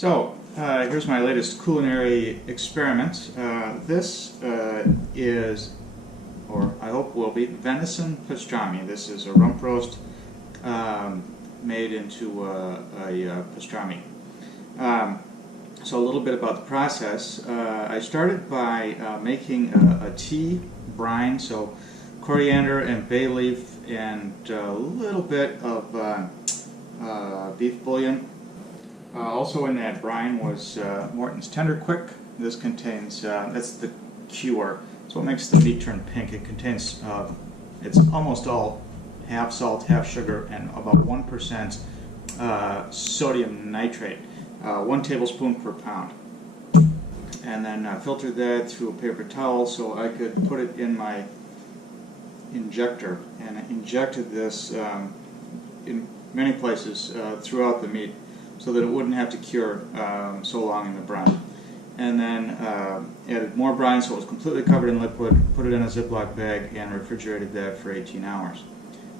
Here's my latest culinary experiment. This is, or I hope will be, venison pastrami. This is a rump roast made into a pastrami. So a little bit about the process. I started by making a tea brine, so coriander and bay leaf and a little bit of beef bouillon. Also in that brine was Morton's Tender Quick. This contains, that's the cure. It's what makes the meat turn pink. It contains, it's almost all half salt, half sugar, and about 1% sodium nitrate. 1 tablespoon per pound. And then filtered that through a paper towel so I could put it in my injector. And I injected this in many places throughout the meat, so that it wouldn't have to cure so long in the brine. And then added more brine so it was completely covered in liquid, put it in a Ziploc bag, and refrigerated that for 18 hours.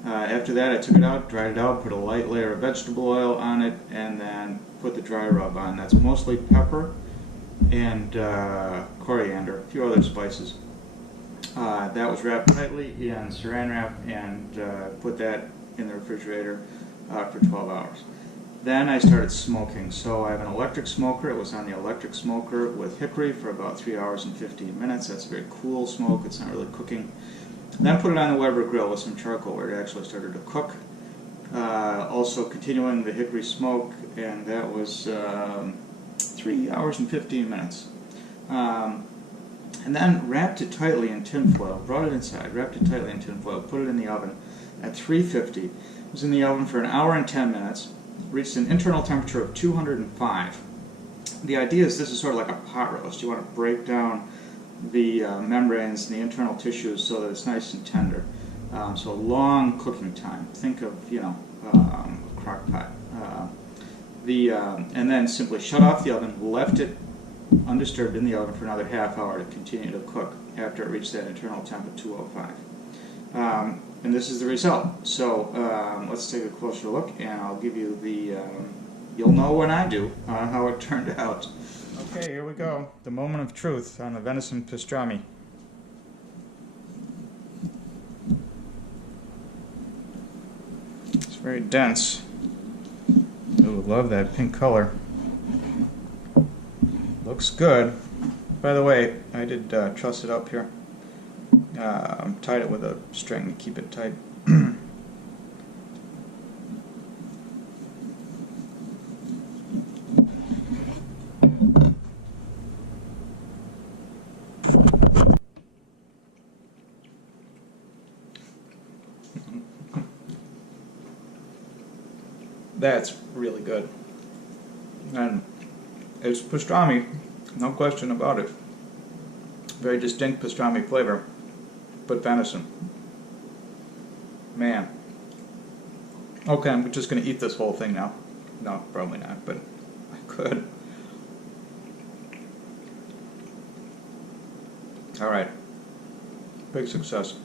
After that I took it out, dried it out, put a light layer of vegetable oil on it, and then put the dry rub on. That's mostly pepper and coriander, a few other spices. That was wrapped tightly in saran wrap and put that in the refrigerator for 12 hours. Then I started smoking. So I have an electric smoker. It was on the electric smoker with hickory for about 3 hours and 15 minutes. That's a very cool smoke. It's not really cooking. Then put it on the Weber grill with some charcoal where it actually started to cook. Also continuing the hickory smoke, and that was 3 hours and 15 minutes. And then wrapped it tightly in tin foil, brought it inside, wrapped it tightly in tin foil, put it in the oven at 350. It was in the oven for 1 hour and 10 minutes. Reached an internal temperature of 205. The idea is this is sort of like a pot roast. You want to break down the membranes and the internal tissues so that it's nice and tender. So long cooking time. Think of, a crock pot. And then simply shut off the oven, left it undisturbed in the oven for another half hour to continue to cook after it reached that internal temp of 205. And this is the result. So let's take a closer look, and I'll give you the, you'll know when I do, how it turned out. Okay, here we go. The moment of truth on the venison pastrami. It's very dense. Ooh, love that pink color. Looks good. By the way, I did truss it up here. Tied it with a string to keep it tight. That's really good. And it's pastrami, no question about it. Very distinct pastrami flavor. But venison. Man. Okay, I'm just going to eat this whole thing now. No, probably not, but I could. Alright. Big success.